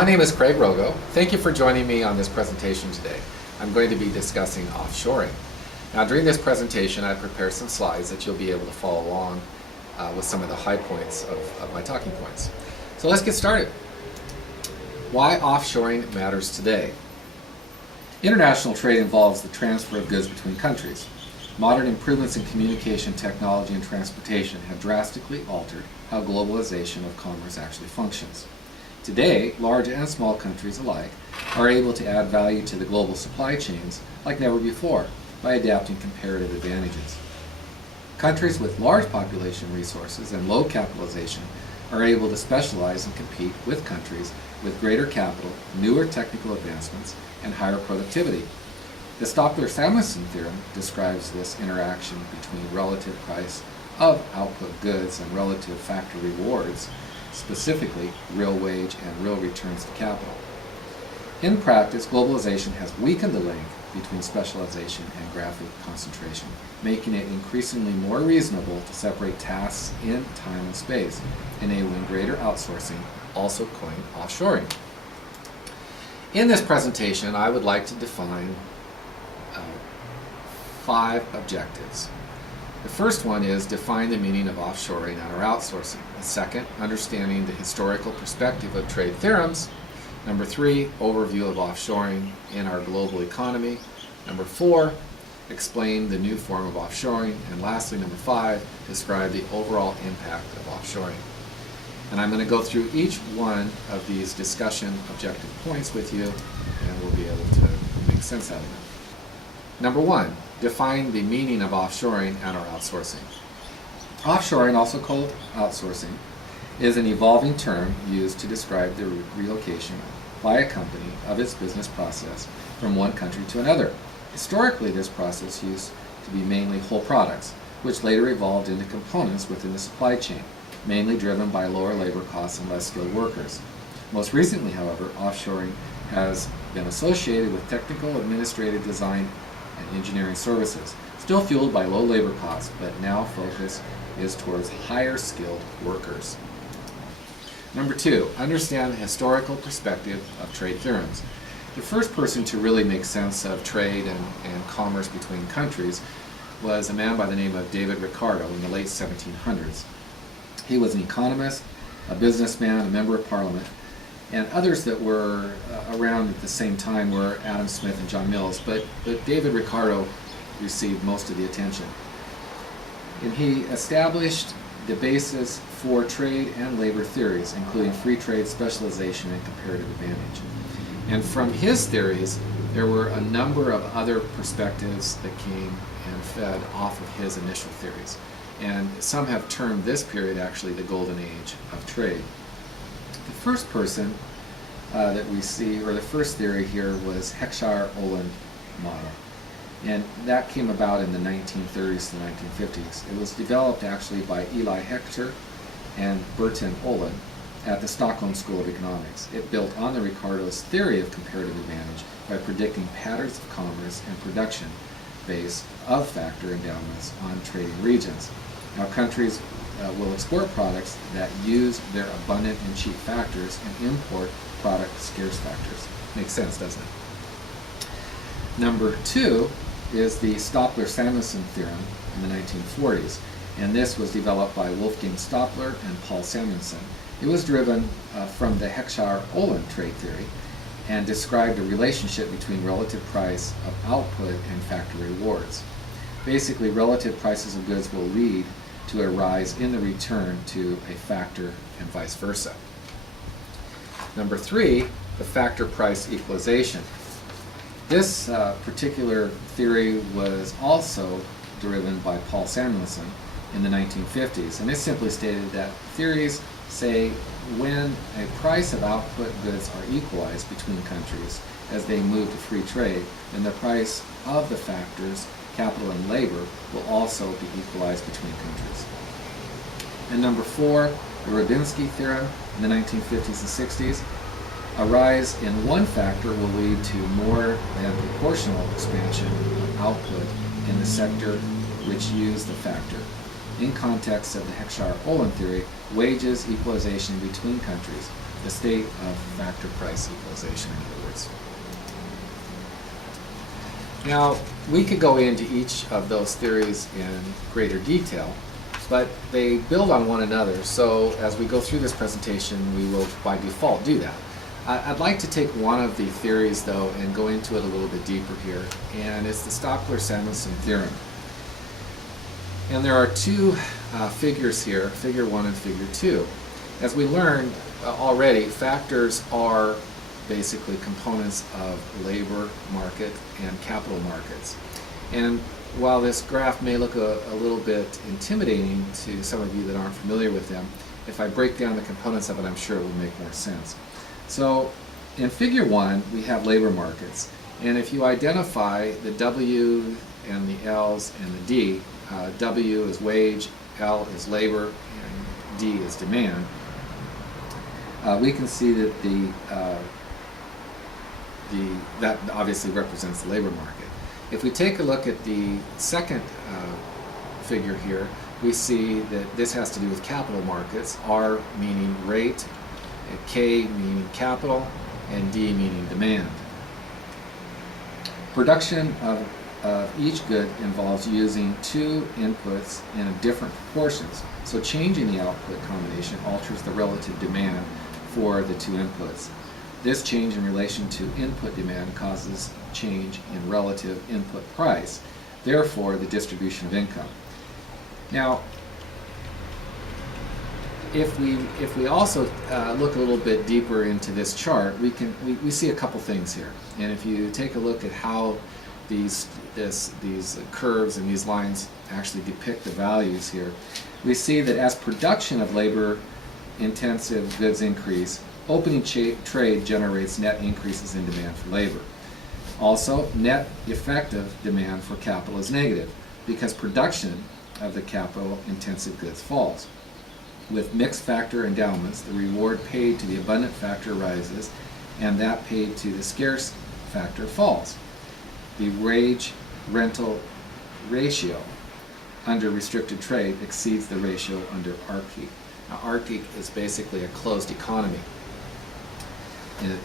My name is Craig Roggow. Thank you for joining me on this presentation today. I'm going to be discussing offshoring. Now, during this presentation, I prepared some slides that you'll be able to follow along with some of the high points of my talking points. So let's get started. Why offshoring matters today. International trade involves the transfer of goods between countries. Modern improvements in communication, technology, and transportation have drastically altered how globalization of commerce actually functions. Today, large and small countries alike are able to add value to the global supply chains like never before by adapting comparative advantages. Countries with large population resources and low capitalization are able to specialize and compete with countries with greater capital, newer technical advancements, and higher productivity. The stolper-samuelson theorem describes this interaction between relative price of output goods and relative factor rewards, specifically real wage and real returns to capital. In practice, globalization has weakened the link between specialization and geographic concentration, making it increasingly more reasonable to separate tasks in time and space, enabling greater outsourcing, also coined offshoring. In this presentation, I would like to define 5 objectives. The first one is define the meaning of offshoring and or outsourcing. The second, understanding the historical perspective of trade theorems. Number 3, overview of offshoring in our global economy. Number 4, explain the new form of offshoring. And lastly, number 5, describe the overall impact of offshoring. And I'm going to go through each one of these discussion objective points with you, and we'll be able to make sense out of them. Number 1, define the meaning of offshoring and or outsourcing. Offshoring, also called outsourcing, is an evolving term used to describe the relocation by a company of its business process from one country to another. Historically, this process used to be mainly whole products, which later evolved into components within the supply chain, mainly driven by lower labor costs and less skilled workers. Most recently, however, offshoring has been associated with technical, administrative design, and engineering services, still fueled by low labor costs, but now focus is towards higher skilled workers. Number 2, understand the historical perspective of trade theorems. The first person to really make sense of trade and commerce between countries was a man by the name of David Ricardo in the late 1700s. He was an economist, a businessman, a member of parliament, and others that were around at the same time were Adam Smith and John Mills, but David Ricardo received most of the attention. And he established the basis for trade and labor theories, including free trade, specialization, and comparative advantage. And from his theories, there were a number of other perspectives that came and fed off of his initial theories. And some have termed this period actually the golden age of trade. The first person that we see, or the first theory here, was heckscher-ohlin model. And that came about in the 1930s to the 1950s. It was developed actually by Eli Heckscher and Berton Ohlin at the Stockholm School of Economics. It built on the Ricardo's theory of comparative advantage by predicting patterns of commerce and production based of factor endowments on trading regions. Now, countries will export products that use their abundant and cheap factors and import product scarce factors. Makes sense, doesn't it? Number 2 is the stolper-samuelson theorem in the 1940s, and this was developed by Wolfgang Stolper and Paul Samuelson. It was driven from the heckscher-ohlin trade theory and described a relationship between relative price of output and factor rewards. Basically, relative prices of goods will lead to a rise in the return to a factor and vice versa. Number 3, the factor price equalization. This particular theory was also driven by Paul Samuelson in the 1950s, and it simply stated that theories say when a price of output goods are equalized between countries as they move to free trade, then the price of the factors, capital and labor, will also be equalized between countries. And number 4, the Roggow theorem in the 1950s and 60s. A rise in one factor will lead to more than proportional expansion of output in the sector which use the factor. In context of the heckscher-ohlin theory, wages equalization between countries the state of factor price equalization, in other words. Now, we could go into each of those theories in greater detail, but they build on one another, so as we go through this presentation, we will by default do that. I'd like to take one of the theories, though, and go into it a little bit deeper here, and it's the stolper-samuelson theorem. And there are two figures here, figure 1 and figure 2. As we learned already, factors are basically components of labor market and capital markets. And while this graph may look a little bit intimidating to some of you that aren't familiar with them, if I break down the components of it, I'm sure it will make more sense. So in figure 1, we have labor markets. And if you identify the W and the L's and the D, W is wage, L is labor, and D is demand, we can see that that obviously represents the labor market. If we take a look at the second figure here, we see that this has to do with capital markets, R meaning rate, K meaning capital, and D meaning demand. Production of each good involves using two inputs in different proportions. So changing the output combination alters the relative demand for the two inputs. This change in relation to input demand causes change in relative input price, therefore the distribution of income. Now, if we also look a little bit deeper into this chart, we see a couple things here. And if you take a look at how these curves and these lines actually depict the values here, we see that as production of labor-intensive goods increase, opening trade generates net increases in demand for labor. Also, net effective demand for capital is negative because production of the capital-intensive goods falls. With mixed factor endowments, the reward paid to the abundant factor rises, and that paid to the scarce factor falls. The wage-rental ratio under restricted trade exceeds the ratio under archaic. Now, archaic is basically a closed economy,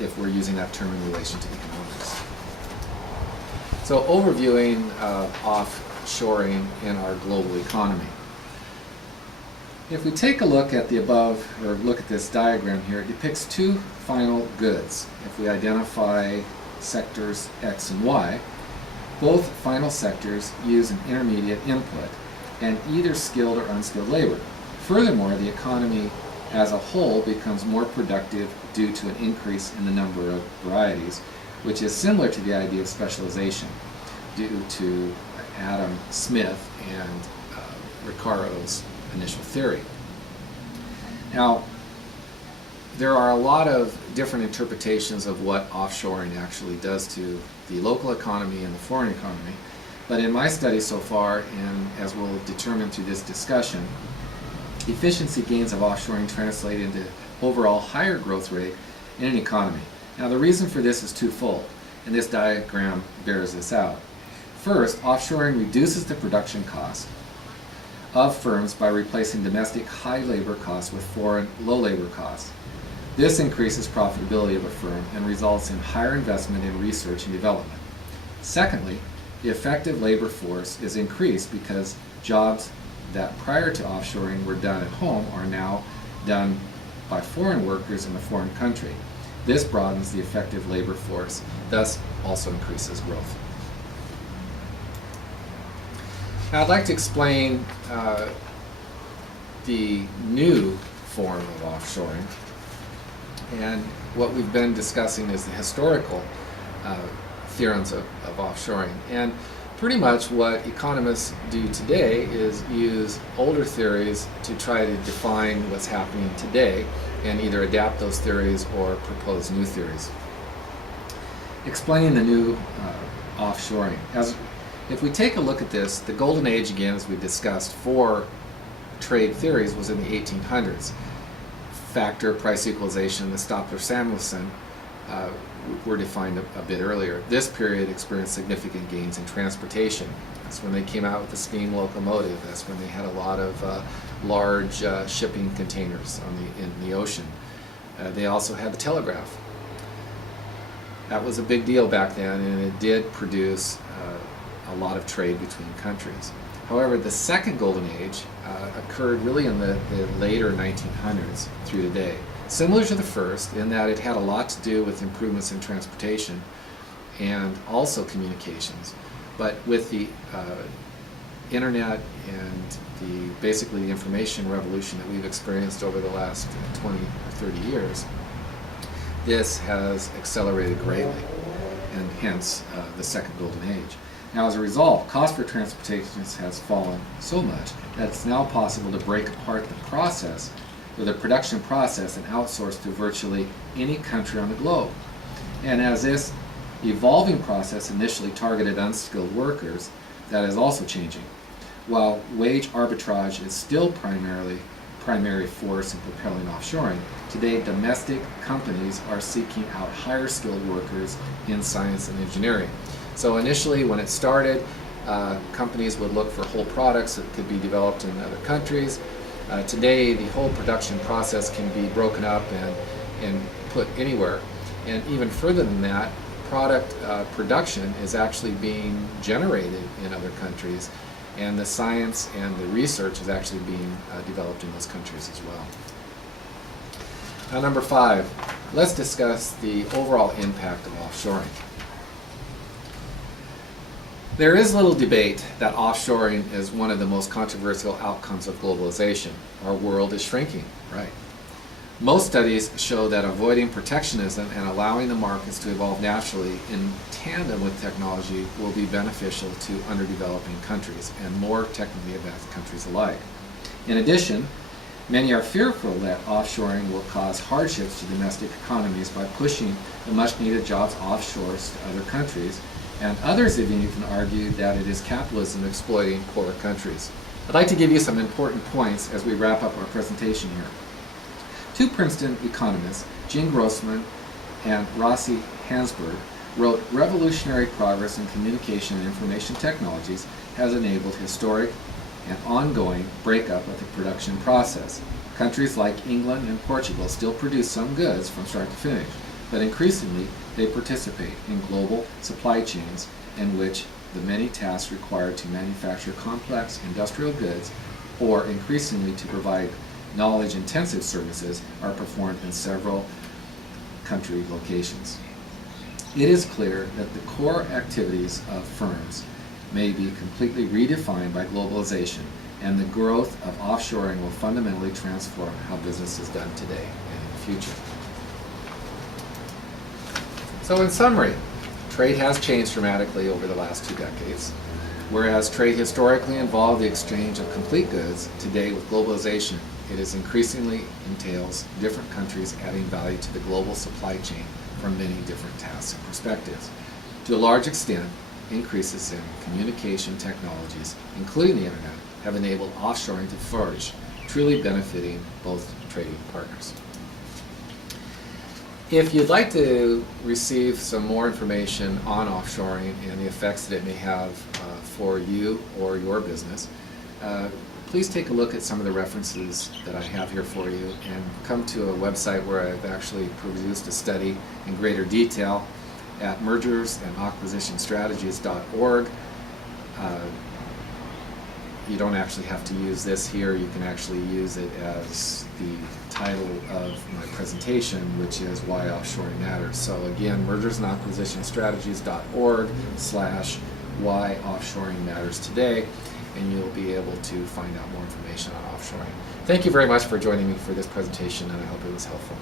if we're using that term in relation to economics. So, overviewing offshoring in our global economy. If we take a look at the above, or look at this diagram here, it depicts two final goods. If we identify sectors X and Y, both final sectors use an intermediate input and either skilled or unskilled labor. Furthermore, the economy as a whole becomes more productive due to an increase in the number of varieties, which is similar to the idea of specialization due to Adam Smith and Ricardo's initial theory. Now, there are a lot of different interpretations of what offshoring actually does to the local economy and the foreign economy, but in my study so far, and as we'll determine through this discussion, efficiency gains of offshoring translate into overall higher growth rate in an economy. Now, the reason for this is twofold, and this diagram bears this out. First, offshoring reduces the production cost of firms by replacing domestic high labor costs with foreign low labor costs. This increases profitability of a firm and results in higher investment in research and development. Secondly, the effective labor force is increased because jobs that prior to offshoring were done at home are now done by foreign workers in a foreign country. This broadens the effective labor force, thus also increases growth. Now, I'd like to explain the new form of offshoring, and what we've been discussing is the historical theorems of offshoring. And pretty much what economists do today is use older theories to try to define what's happening today and either adapt those theories or propose new theories. Explaining the new offshoring. If we take a look at this, the golden age, again, as we discussed, for trade theories was in the 1800s. Factor, price equalization, the stolper-samuelson were defined a bit earlier. This period experienced significant gains in transportation. That's when they came out with the steam locomotive. That's when they had a lot of large shipping containers in the ocean. They also had the telegraph. That was a big deal back then, and it did produce a lot of trade between countries. However, the second golden age occurred really in the later 1900s through today. Similar to the first in that it had a lot to do with improvements in transportation and also communications. But with the internet and basically the information revolution that we've experienced over the last 20 or 30 years, this has accelerated greatly, and hence the second golden age. Now, as a result, cost for transportation has fallen so much that it's now possible to break apart the process, or the production process, and outsource to virtually any country on the globe. And as this evolving process initially targeted unskilled workers, that is also changing. While wage arbitrage is still primary force in propelling offshoring, today domestic companies are seeking out higher skilled workers in science and engineering. So initially when it started, companies would look for whole products that could be developed in other countries. Today the whole production process can be broken up and put anywhere. And even further than that, product production is actually being generated in other countries, and the science and the research is actually being developed in those countries as well. Now, number 5, let's discuss the overall impact of offshoring. There is little debate that offshoring is one of the most controversial outcomes of globalization. Our world is shrinking, right? Most studies show that avoiding protectionism and allowing the markets to evolve naturally in tandem with technology will be beneficial to underdeveloping countries and more technically advanced countries alike. In addition, many are fearful that offshoring will cause hardships to domestic economies by pushing the much-needed jobs offshore to other countries, and others have even argued that it is capitalism exploiting poorer countries. I'd like to give you some important points as we wrap up our presentation here. Two Princeton economists, Gene Grossman and Rossi Hansberg, wrote, "Revolutionary progress in communication and information technologies has enabled historic and ongoing breakup of the production process. Countries like England and Portugal still produce some goods from start to finish, but increasingly they participate in global supply chains in which the many tasks required to manufacture complex industrial goods, or increasingly to provide knowledge-intensive services, are performed in several country locations. It is clear that the core activities of firms may be completely redefined by globalization, and the growth of offshoring will fundamentally transform how business is done today and in the future." So in summary, trade has changed dramatically over the last 2 decades. Whereas trade historically involved the exchange of complete goods, today with globalization, it is increasingly entails different countries adding value to the global supply chain from many different tasks and perspectives. To a large extent, increases in communication technologies, including the internet, have enabled offshoring to flourish, truly benefiting both trading partners. If you'd like to receive some more information on offshoring and the effects that it may have for you or your business, please take a look at some of the references that I have here for you, and come to a website where I've actually produced a study in greater detail at mergersandacquisitionstrategies.org. You don't actually have to use this here. You can actually use it as the title of my presentation, which is Why Offshoring Matters. So again, mergersandacquisitionstrategies.org/Why Offshoring Matters Today, and you'll be able to find out more information on offshoring. Thank you very much for joining me for this presentation, and I hope it was helpful.